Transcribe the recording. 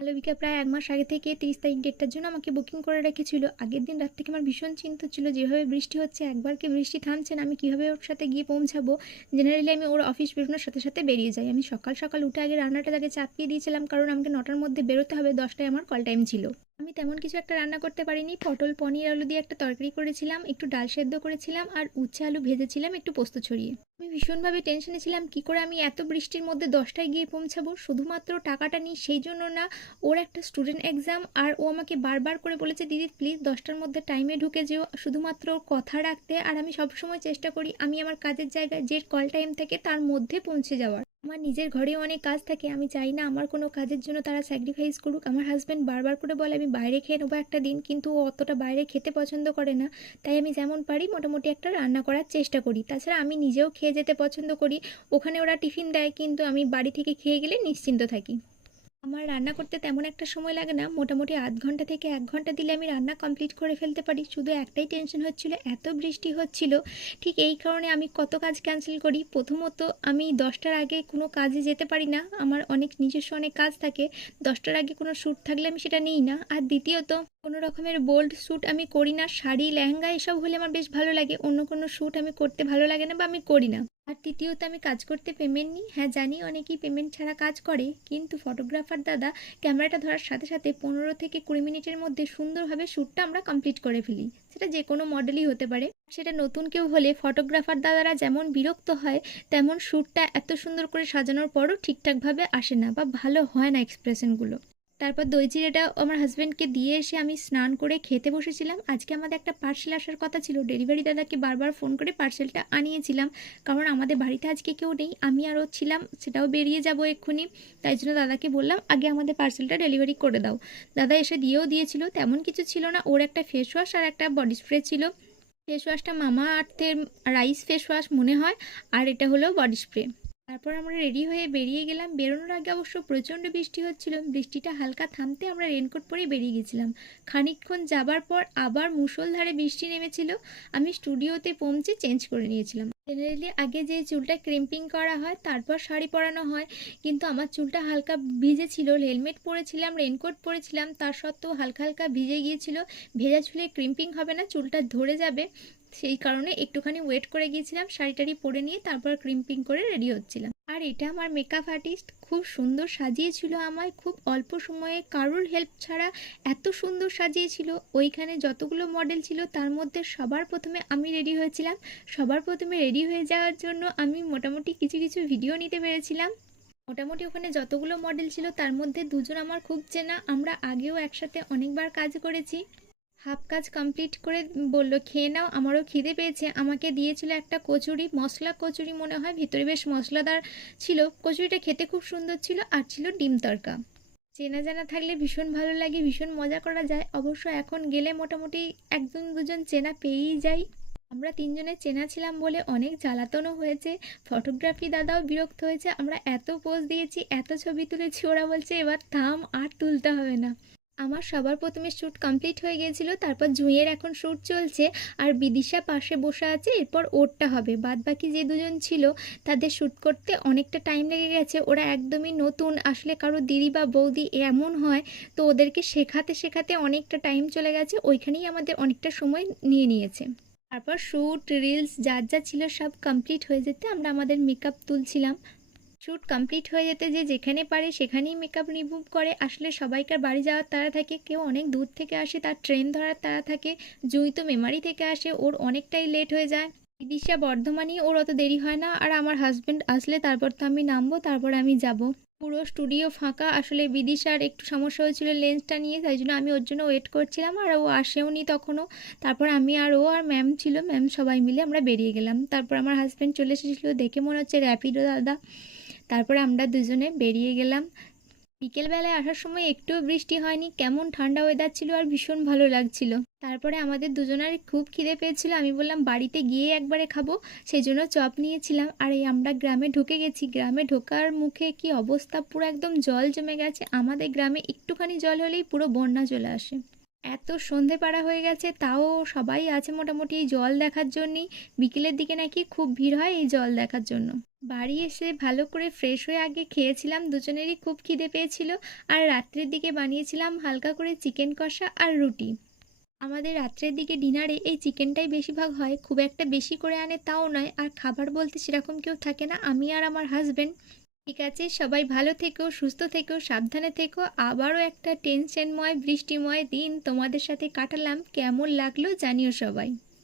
মালবিকা প্রায় ১ মাস আগে থেকে ৩০ তারিখ ডেটটার জন্য আমাকে বুকিং করে রেখেছিল। আগের দিন রাত থেকে আমার ভীষণ চিন্তা ছিল, যেভাবে বৃষ্টি হচ্ছে, একবার কি বৃষ্টি থামছে না, আমি কীভাবে ওর সাথে গিয়ে পৌঁছাবো। জেনারেলি আমি ওর অফিস বেরোনোর সাথে সাথে বেরিয়ে যাই। আমি সকাল সকাল উঠে আগে রান্নাটা তাকে চাপিয়ে দিয়েছিলাম, কারণ আমাকে ৯টার মধ্যে বেরোতে হবে, ১০টায় আমার কল টাইম ছিল। আমি তেমন কিছু একটা রান্না করতে পারিনি। পটল, পনির, আলু দিয়ে একটা তরকারি করেছিলাম, একটু ডাল সেদ্ধ করেছিলাম আর উচ্ছে আলু ভেজেছিলাম একটু পোস্ত ছড়িয়ে। আমি ভীষণভাবে টেনশনে ছিলাম, কী করে আমি এত বৃষ্টির মধ্যে ১০টায় গিয়ে পৌঁছাবো। শুধুমাত্র টাকাটা নিই সেই জন্য না, ওর একটা স্টুডেন্ট এক্সাম, আর ও আমাকে বারবার করে বলেছে, দিদি প্লিজ 10টার মধ্যে টাইমে ঢুকে যেও, শুধুমাত্র ওর কথা রাখতে। আর আমি সবসময় চেষ্টা করি আমি আমার কাজের জায়গায় যে কল টাইম থাকে তার মধ্যে পৌঁছে যাওয়ার। আমার নিজের ঘরেও অনেক কাজ থাকে, আমি চাই না আমার কোনো কাজের জন্য তারা স্যাক্রিফাইস করুক। আমার হাজব্যান্ড বারবার করে বলে আমি বাইরে খেয়ে নেবো একটা দিন, কিন্তু ও অতটা বাইরে খেতে পছন্দ করে না। তাই আমি যেমন পারি মোটামুটি একটা রান্না করার চেষ্টা করি। তাছাড়া আমি নিজেও খেয়ে যেতে পছন্দ করি। ওখানে ওরা টিফিন দেয়, কিন্তু আমি বাড়ি থেকে খেয়ে গেলে নিশ্চিন্ত থাকি। আমার রান্না করতে তেমন একটা সময় লাগে না, মোটামুটি আধ ঘন্টা থেকে ১ ঘন্টা দিলে আমি রান্না কমপ্লিট করে ফেলতে পারি। শুধু একটাই টেনশন হচ্ছিল, এত বৃষ্টি হচ্ছিল। ঠিক এই কারণে আমি কত কাজ ক্যান্সেল করি। প্রথমত, আমি ১০টার আগে কোনো কাজে যেতে পারি না, আমার অনেক নিজস্ব অনেক কাজ থাকে। ১০টার আগে কোনো শ্যুট থাকলে আমি সেটা নিই না। আর দ্বিতীয়ত, কোনো রকমের বোল্ড শ্যুট আমি করি না। শাড়ি, লেহেঙ্গা এসব হলে আমার বেশ ভালো লাগে, অন্য কোনো শ্যুট আমি করতে ভালো লাগে না বা আমি করি না। আর তৃতীয়ত, আমি কাজ করতে পেমেন্ট নিই। হ্যাঁ জানি অনেকেই পেমেন্ট ছাড়া কাজ করে, কিন্তু ফটোগ্রাফার দাদা ক্যামেরাটা ধরার সাথে সাথে ১৫ থেকে ২০ মিনিটের মধ্যে সুন্দরভাবে শ্যুটটা আমরা কমপ্লিট করে ফেলি। সেটা যে কোনো মডেলই হতে পারে। সেটা নতুন কেউ হলে ফটোগ্রাফার দাদারা যেমন বিরক্ত হয়, তেমন শ্যুটটা এত সুন্দর করে সাজানোর পরও ঠিকঠাকভাবে আসে না বা ভালো হয় না এক্সপ্রেশনগুলো। তারপর দই চিড়েটা আমার হাজব্যান্ডকে দিয়ে এসে আমি স্নান করে খেতে বসেছিলাম। আজকে আমাদের একটা পার্সেল আসার কথা ছিল, ডেলিভারি দাদাকে বারবার ফোন করে পার্সেলটা আনিয়েছিলাম, কারণ আমাদের বাড়িতে আজকে কেউ নেই, আমি আরও ছিলাম, সেটাও বেরিয়ে যাব এক্ষুনি। তাই জন্য দাদাকে বললাম আগে আমাদের পার্সেলটা ডেলিভারি করে দাও। দাদা এসে দিয়েও দিয়েছিল। তেমন কিছু ছিল না, ওর একটা ফেস ওয়াশ আর একটা বডি স্প্রে ছিল। ফেস ওয়াশটা মামা আর্থের রাইস ফেস ওয়াশ মনে হয়, আর এটা হলো বডি স্প্রে। তারপর আমরা রেডি হয়ে বেরিয়ে গেলাম। বেরোনোর আগে অবশ্য প্রচণ্ড বৃষ্টি হচ্ছিল, বৃষ্টিটা হালকা থামতে আমরা রেনকোট পরে বেরিয়ে গেছিলাম। খানিকক্ষণ যাবার পর আবার মুষলধারে বৃষ্টি নেমেছিল। আমি স্টুডিওতে পৌঁছে চেঞ্জ করে নিয়েছিলাম। জেনারেলি আগে যে চুলটা ক্রিম্পিং করা হয় তারপর শাড়ি পরানো হয়, কিন্তু আমার চুলটা হালকা ভিজে ছিল, হেলমেট পরেছিলাম, রেনকোট পরেছিলাম, তার সত্ত্বেও হালকা হালকা ভিজে গিয়েছিল। ভেজা চুলে ক্রিম্পিং হবে না, চুলটা ধরে যাবে, সেই কারণে একটুখানি ওয়েট করে গিয়েছিলাম। শাড়ি টাড়ি পরে নিয়ে তারপর ক্রিম্পিং করে রেডি হচ্ছিলাম। আর এটা আমার মেকআপ আর্টিস্ট খুব সুন্দর সাজিয়েছিল আমায়, খুব অল্প সময়ে কারোর হেল্প ছাড়া এত সুন্দর সাজিয়েছিল। ওইখানে যতগুলো মডেল ছিল তার মধ্যে সবার প্রথমে আমি রেডি হয়েছিলাম। সবার প্রথমে রেডি হয়ে যাওয়ার জন্য আমি মোটামুটি কিছু কিছু ভিডিও নিতে পেরেছিলাম। মোটামুটি ওখানে যতগুলো মডেল ছিল তার মধ্যে দুজন আমার খুব চেনা, আমরা আগেও একসাথে অনেকবার কাজ করেছি। হাফ কাজ কমপ্লিট করে বলল খেয়ে নাও, আমারও খিদে পেয়েছে। আমাকে দিয়েছিল একটা কচুরি, মশলা কচুরি মনে হয়, ভিতরে বেশ মশলাদার ছিল। কচুরিটা খেতে খুব সুন্দর ছিল, আর ছিল ডিম তড়কা। চেনা জানা থাকলে ভীষণ ভালো লাগে, ভীষণ মজা করা যায়। অবশ্য এখন গেলে মোটামুটি একজন দুজন চেনা পেয়েই যাই। আমরা তিনজনে চেনা ছিলাম বলে অনেক জ্বালাতনও হয়েছে। ফটোগ্রাফি দাদাও বিরক্ত হয়েছে, আমরা এত পোজ দিয়েছি, এত ছবি তুলেছি, ওরা বলছে এবার থাম, আর তুলতে হবে না। আমার সবার প্রথমে শ্যুট কমপ্লিট হয়ে গিয়েছিল, তারপর জুঁইয়ের এখন শ্যুট চলছে, আর বিদিশা পাশে বসে আছে, এরপর ওরটা হবে। বাদ বাকি যে দুজন ছিল তাদের শ্যুট করতে অনেকটা টাইম লেগে গেছে। ওরা একদমই নতুন, আসলে কারো দিদি বা বৌদি এমন হয়, তো ওদেরকে শেখাতে শেখাতে অনেকটা টাইম চলে গেছে, ওইখানেই আমাদের অনেকটা সময় নিয়ে নিয়েছে। তারপর শ্যুট, রিলস যার যা ছিল সব কমপ্লিট হয়ে যেতে আমরা আমাদের মেকআপ তুলছিলাম। শ্যুট কমপ্লিট হয়ে যেতে যে যেখানে পারে সেখানেই মেকআপ রিমুভ করে। আসলে সবাইকার বাড়ি যাওয়ার তাড়া থাকে, কেউ অনেক দূর থেকে আসে, তার ট্রেন ধরার তাড়া থাকে। জুঁই তো মেমারি থেকে আসে, ওর অনেকটাই লেট হয়ে যায়। বিদিশা বর্ধমানই, ওর অত দেরি হয় না। আর আমার হাজব্যান্ড আসলে তারপর তো আমি নামবো, তারপর আমি যাব। পুরো স্টুডিও ফাঁকা। আসলে বিদিশার একটু সমস্যা হয়েছিল লেন্সটা নিয়ে, তাই জন্য আমি ওর জন্য ওয়েট করছিলাম, আর ও আসেওনি তখনও। তারপর আমি আর ও আর ম্যাম ছিল, ম্যাম সবাই মিলে আমরা বেরিয়ে গেলাম। তারপর আমার হাজব্যান্ড চলে এসেছিলো, দেখে মনে হচ্ছে র্যাপিডো দাদা। তারপরে আমরা দুজনে বেরিয়ে গেলাম। বিকেলবেলায় আসার সময় একটুও বৃষ্টি হয়নি, কেমন ঠান্ডা ওয়েদার ছিল, আর ভীষণ ভালো লাগছিল। তারপরে আমাদের দুজনারই খুব খিদে পেয়েছিল, আমি বললাম বাড়িতে গিয়ে একবারে খাবো, সেই জন্য চপ নিয়েছিলাম। আর এই আমরা গ্রামে ঢুকে গেছি, গ্রামে ঢোকার মুখে কি অবস্থা, পুরো একদম জল জমে গেছে। আমাদের গ্রামে একটুখানি জল হলেই পুরো বন্যা চলে আসে। এত সন্ধে পাড়া হয়ে গেছে, তাও সবাই আছে মোটামুটি এই জল দেখার জন্যই। বিকেলের দিকে নাকি খুব ভিড় হয় এই জল দেখার জন্য। বাড়ি এসে ভালো করে ফ্রেশ হয়ে আগে খেয়েছিলাম, দুজনেরই খুব খিদে পেয়েছিল। আর রাত্রের দিকে বানিয়েছিলাম হালকা করে চিকেন কষা আর রুটি। আমাদের রাত্রের দিকে ডিনারে এই চিকেনটাই বেশিরভাগ হয়, খুব একটা বেশি করে আনে তাও নয়। আর খাবার বলতে সেরকম কেউ থাকে না, আমি আর আমার হাজবেন্ড। ঠিক আছে, সবাই ভালো থেকো, সুস্থ থেকো, সাবধানে থেকো। আবারও একটা টেনশনময় বৃষ্টিময় দিন তোমাদের সাথে কাটালাম, কেমন লাগলো জানিও সবাই।